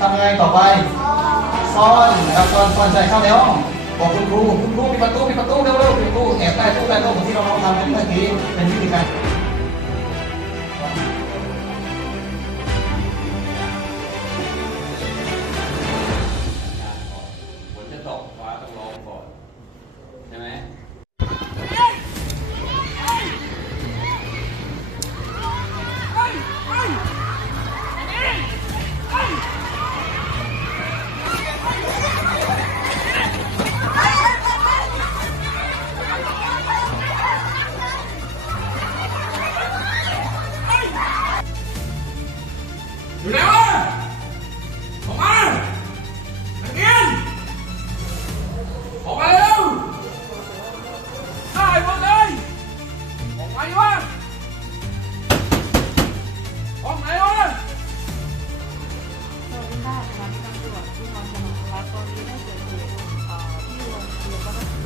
ทำไงต่อไป ซ่อนนะครับซ่อนซ่อนใจเข้าในห้องบอกคุณครูคุณครูปิดประตูปิดประตูเร็วเร็วปิดประตูแอบใต้ตู้ใต้โต๊ะเหมือนที่เราลองทำกันเมื่อกี้เป็นวิธีการฝนจะตกฟ้าต้องร้องก่อนใช่ไหม อยู่แล้วะออกมานักเรียนออกมาเร็วได้หมดเลยออกมาวะออกไหนวะสวัสดีค่ะสถานตำรวจที่นนทบุรีรับตอนนี้ได้เกิดเหตุที่โรงเรียนวัดศรีนาราม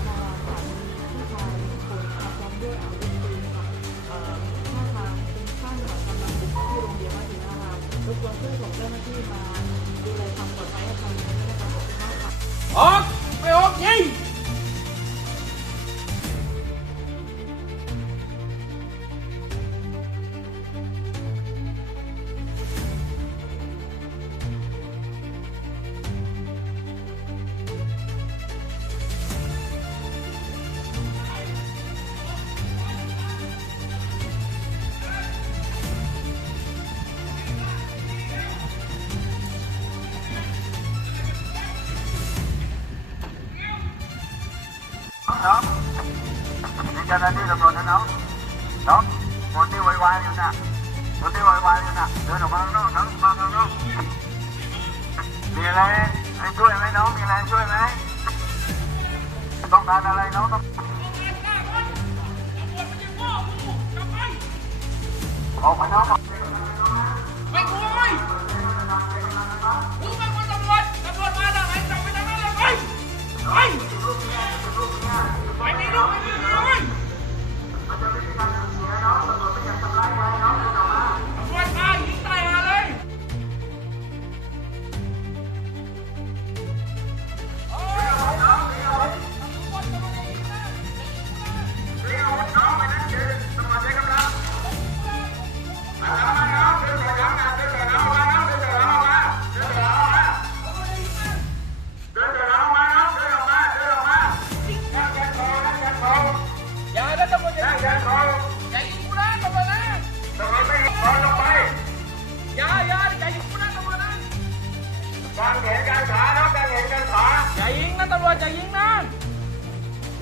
เจ้าหน้าที่มาดูแลความปลอดภัยให้ทางโรงเรียนด้วยนะคะขอบคุณมากค่ะออกไม่ออก น้องนี่เจ้าหน้าที่ตำรวจนะน้องน้องคนที่วายๆอยู่น่ะคนที่วายๆอยู่น่ะเดินออกมาข้างนอกน้องมาข้างนอกมีอะไรให้ช่วยไหมน้องมีอะไรช่วยไหมต้องการอะไรน้องต้องออกไปน้อง ไป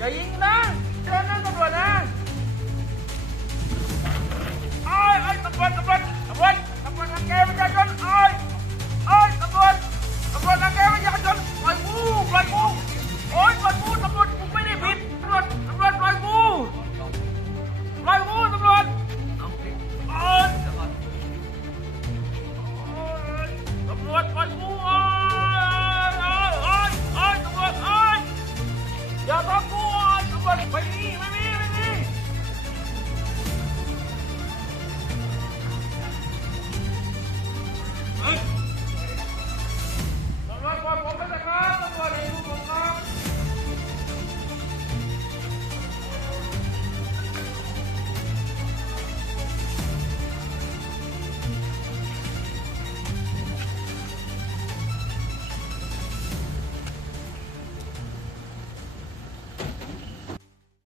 อยิงนะเจ้าหน้าตำรวจนะไอ้ไอ้ตำรวจตำรวจตำรวจตำรวจรังแกประชาชนไอ้ไอ้ตำรวจตำรวจรังแกประชาชนปล่อยกูปล่อยกูโอ้ยปล่อยกูตำรวจกูไม่ได้ผิดตำรวจตำรวจปล่อยกูปล่อยกูตำรวจโอ้ย่อ้ยอ้ยอ้ตำรวจโอ้อย่าทำกู